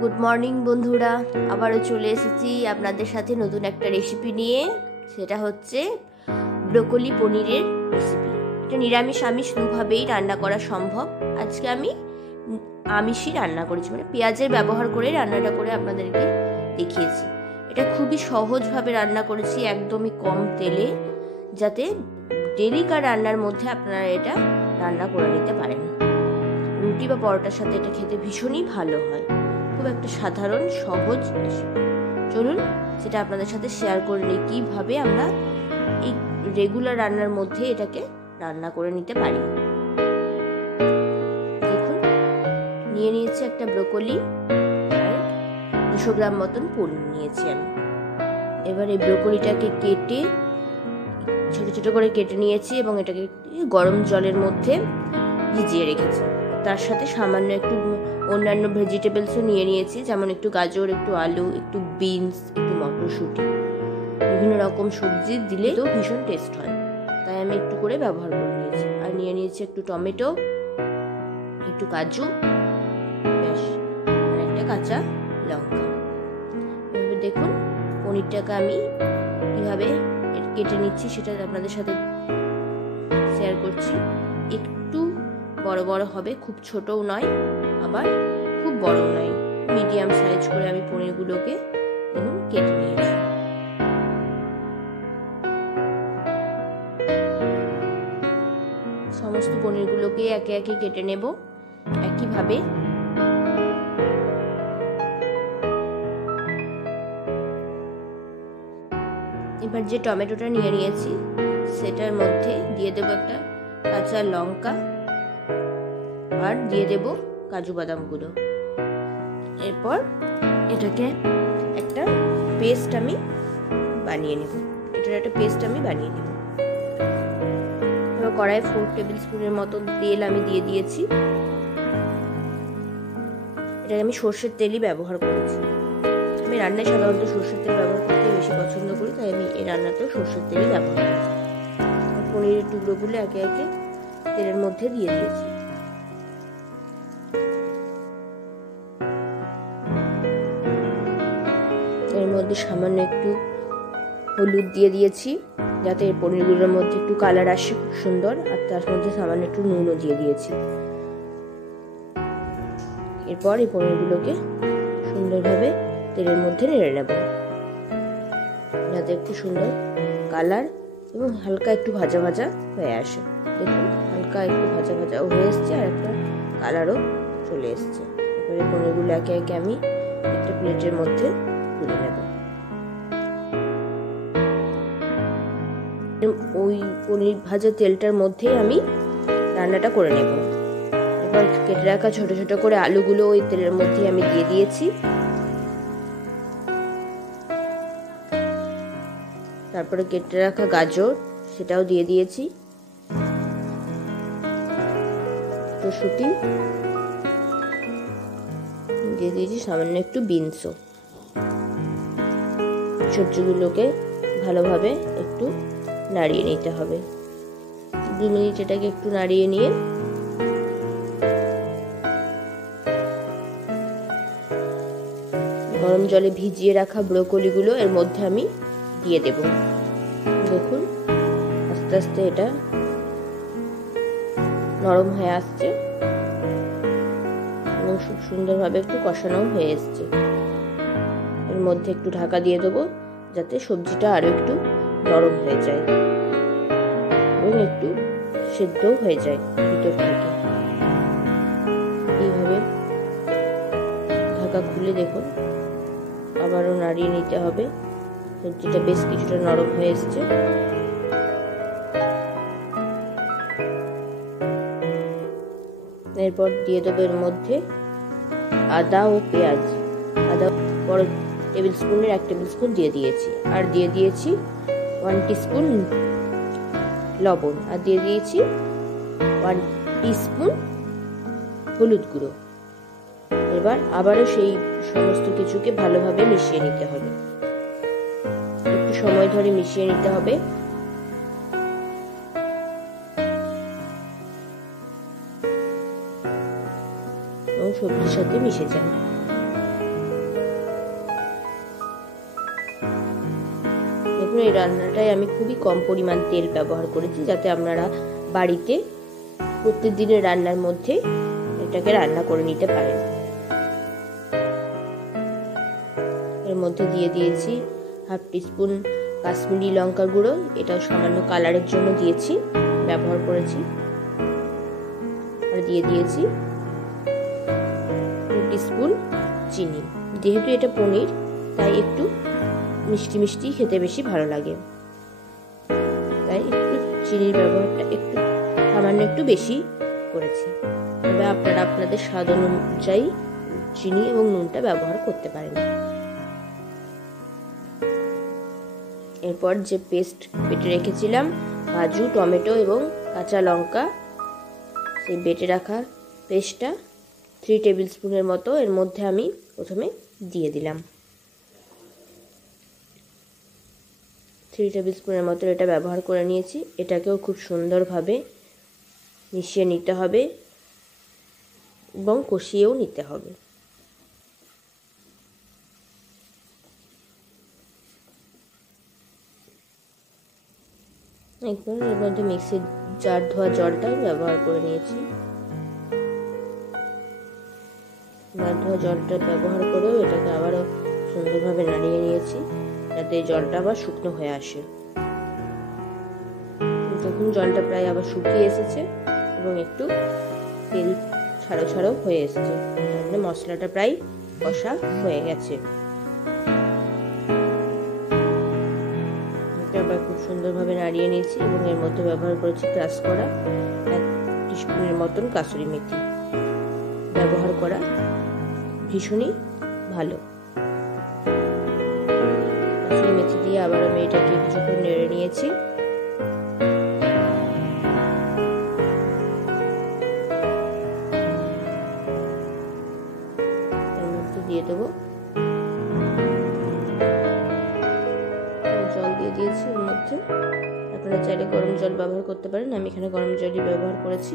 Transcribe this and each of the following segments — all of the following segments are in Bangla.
গুড মর্নিং বন্ধুরা, আবারও চলে এসেছি আপনাদের সাথে নতুন একটা রেসিপি নিয়ে। সেটা হচ্ছে ব্রোকলি পনিরের রেসিপি। এটা নিরামিষ আমিষ দুভাবেই রান্না করা সম্ভব। আজকে আমি আমিষই রান্না করেছি, মানে পেঁয়াজের ব্যবহার করে রান্নাটা করে আপনাদেরকে দেখিয়েছি। এটা খুবই সহজভাবে রান্না করেছি, একদমই কম তেলে, যাতে ডেলিকার রান্নার মধ্যে আপনারা এটা রান্না করে নিতে পারেন। রুটি বা পরোটার সাথে এটা খেতে ভীষণই ভালো হয়। খুব একটা সাধারণ সহজ রেসিপি। চলুন সেটা আপনাদের সাথে শেয়ার করে নিই, কীভাবে আমরা এই রেগুলার রান্নার মধ্যে এটাকে রান্না করে নিতে পারি। দেখুন, নিয়ে নিয়েছি একটা ব্রোকলি আর 200 গ্রাম মতন পনির নিয়েছি আমি। এবার এই ব্রোকলিটাকে কেটে ছোট ছোট করে কেটে নিয়েছি এবং এটাকে গরম জলের মধ্যে ভিজিয়ে রেখেছি। তার সাথে সামান্য একটু অন্যান্য ভেজিটেবলসও নিয়ে নিয়েছি, যেমন একটু গাজর, একটু আলু, একটু বিনস, একটু মটরশুঁটি। বিভিন্ন রকম সবজি দিলে তো ভীষণ টেস্ট হয়, তাই আমি একটু করে ব্যবহার করে নিয়েছি। আর নিয়ে নিয়েছি একটু টমেটো, একটু কাজু, ব্যাস, আর একটা কাঁচা লঙ্কা। এভাবে দেখুন পনিরটাকে আমি কীভাবে কেটে নিচ্ছি সেটা আপনাদের সাথে শেয়ার করছি। একটু বড় বড় হবে, খুব ছোটও নয় আবার খুব বড়ও নয়, মিডিয়াম সাইজ করে আমি পনিরগুলোকে কেটে নিয়েছি। সমস্ত পনিরগুলোকে একে একে কেটে নেব একইভাবে। এবার যে টমেটোটা নিয়ে নিয়েছি সেটার মধ্যে দিয়ে দেবো একটা কাঁচা লঙ্কা আর দিয়ে দেব কাজু বাদামগুলো। এরপর এটাকে একটা পেস্ট আমি বানিয়ে নেব। এবার কড়াইয়ে 4 টেবিল স্পুনের মতন তেল আমি দিয়ে দিয়েছি। এটা আমি সর্ষের তেলই ব্যবহার করেছি। আমি রান্নায় সাধারণত সর্ষের তেল ব্যবহার করতে বেশি পছন্দ করি, তাই আমি এই রান্নাতেও সর্ষের তেলই ব্যবহার করেছি। পনিরের টুকরোগুলো একে একে তেলের মধ্যে দিয়ে দিয়েছি। এর মধ্যে সামান্য একটু হলুদ দিয়ে দিয়েছি, যাতে পনিরগুলোর মধ্যে একটু কালার আসে খুব সুন্দর। আর তার মধ্যে সামান্য একটু নুনও দিয়ে দিয়েছি। এরপর এই পনিরগুলোকে সুন্দরভাবে তেলের মধ্যে নেড়ে নেব, যাতে একটু সুন্দর কালার এবং হালকা একটু ভাজা ভাজা হয়ে আসে। দেখুন, হালকা একটু ভাজা ভাজা হয়ে এসছে আর একটা কালারও চলে এসছে। এবারে পনিরগুলো একে একে আমি একটা প্লেটের মধ্যে তুলে নেব। ওই পনির ভাজা তেলটার মধ্যেই আমি রান্নাটা করে নেব। এবার কেটে রাখা ছোট ছোট করে আলুগুলো ওই তেলের মধ্যে আমি দিয়ে দিয়েছি। তারপরে কেটে রাখা গাজর সেটাও দিয়ে দিয়েছি, মটরশুঁটি দিয়ে দিয়েছি, সামান্য একটু বিনসও। সবজিগুলোকে ভালোভাবে একটু নাড়িয়ে নিতে হবে। 2 মিনিট এটাকে একটু নাড়িয়ে নিয়ে গরম জলে ভিজিয়ে রাখা ব্রোকলিগুলো এর মধ্যে আমি দিয়ে দেব। দেখুন, আস্তে আস্তে এটা নরম হয়ে আসছে এবং খুব সুন্দরভাবে একটু কষানো হয়ে এসছে। এর মধ্যে একটু ঢাকা দিয়ে দেবো, যাতে সবজিটা আরো একটু নরম হয়ে যায় এবং একটু সেদ্ধ হয়ে যায় ভিতর থেকে। এইভাবে ঢাকা খুলে দেখুন, আবারও নাড়িয়ে নিতে হবে। সবজিটা বেশ কিছুটা নরম হয়ে এসছে। এরপর দিয়ে দেবো এর মধ্যে আদা ও পেঁয়াজ। আদা বড় টেবিল স্পুনের 1 টেবিল স্পুন দিয়ে দিয়েছি, আর দিয়ে দিয়েছি 1 টিস্পুন লবণ, আর দিয়ে দিয়েছি 1 টিস্পুন হলুদ গুঁড়ো। এবার আবারও সেই সমস্ত কিছুকে ভালোভাবে মিশিয়ে নিতে হবে। একটু সময় ধরে মিশিয়ে নিতে হবে। এবং সবজির সাথে মিশে যায়। এই রান্নাটায় আমি খুবই কম পরিমাণ তেল ব্যবহার করেছি, যাতে আপনারা বাড়িতে প্রত্যেক দিনের রান্নার মধ্যে এটাকে রান্না করে নিতে পারেন। এর মধ্যে দিয়ে দিয়েছি হাফ টিস্পুন কাশ্মীরি লঙ্কার গুঁড়ো, এটাও সামান্য কালারের জন্য দিয়েছি, ব্যবহার করেছি। আর দিয়ে দিয়েছি 2 টিস্পুন চিনি। যেহেতু এটা পনির, তাই একটু মিষ্টি মিষ্টি খেতে বেশি ভালো লাগে, তাই একটু চিনির ব্যবহারটা সামান্য একটু বেশি করেছি। তবে আপনারা আপনাদের স্বাদ অনুযায়ী চিনি এবং নুনটা ব্যবহার করতে পারেন। এরপর যে পেস্ট বেটে রেখেছিলাম, কাজু, টমেটো এবং কাঁচা লঙ্কা, সেই বেটে রাখা পেস্টটা 3 টেবিল স্পুনের মতো এর মধ্যে আমি প্রথমে দিয়ে দিলাম। 3 টেবিল স্পুনের মতো এটা ব্যবহার করে নিয়েছি। এটাকেও খুব সুন্দরভাবে মিশিয়ে নিতে হবে এবং কষিয়েও নিতে হবে। একবার এর মধ্যে মিক্সির জার ধোয়া জলটা ব্যবহার করে নিয়েছি। জার ধোয়া জলটা ব্যবহার করেও এটাকে আবারও সুন্দরভাবে নাড়িয়ে নিয়েছি, যাতে জলটা আবার শুকনো হয়ে আসে। যখন জলটা প্রায় আবার শুকিয়ে এসেছে এবং একটু তেল ছাড়ো ছাড়ো হয়ে এসেছে, তাহলে মশলাটা প্রায় কষা হয়ে গেছে। আবার খুব সুন্দরভাবে নাড়িয়ে নিয়েছি এবং এর মধ্যে ব্যবহার করেছি ক্রাশ করা 1 টিস্পুনের মতন কাসুরি মেথি। ব্যবহার করা ভীষণই ভালো। কাসুরি মেথি দিয়ে আবার আমি এটাকে কিছুক্ষণ নেড়ে নিয়েছি। এর মধ্যে দিয়ে দেবো জল, দিয়ে দিয়েছি এর মধ্যে। আপনারা চাইলে গরম জল ব্যবহার করতে পারেন, আমি এখানে গরম জলই ব্যবহার করেছি।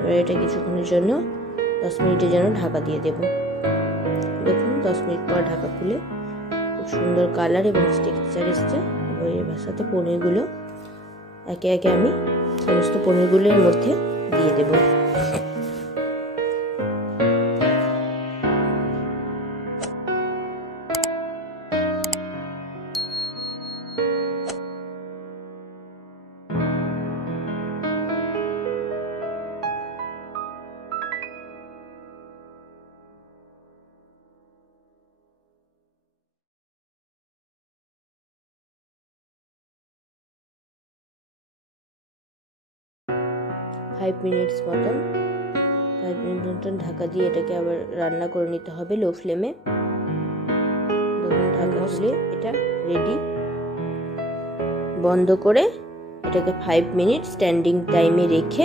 এবার এটা কিছুক্ষণের জন্য 10 মিনিটের জন্য ঢাকা দিয়ে দেব। দেখুন 10 মিনিট পর ঢাকা খুলে খুব সুন্দর কালার এবং টেক্সচার এসছে। এবার এর সাথে পনিরগুলো একে একে আমি সমস্ত পনিরগুলোর মধ্যে দিয়ে দেব। 5 মিনিটস মতন ঢাকা দিয়ে এটাকে আবার রান্না করে নিতে হবে লো ফ্লেমে। দেখুন ঢাকা খুলে এটা রেডি। বন্ধ করে এটাকে 5 মিনিট স্ট্যান্ডিং টাইমে রেখে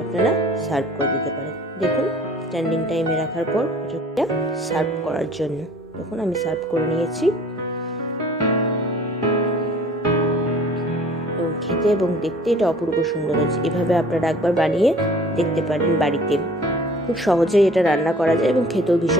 আপনারা সার্ভ করে দিতে পারেন। দেখুন স্ট্যান্ডিং টাইমে রাখার পর এটা সার্ভ করার জন্য, দেখুন আমি সার্ভ করে নিয়েছি। খেতে এবং দেখতে এটা অপূর্ব সুন্দর হয়েছে। এভাবে আপনারা একবার বানিয়ে দেখতে পারেন বাড়িতে। খুব সহজেই এটা রান্না করা যায় এবং খেতেও ভীষণ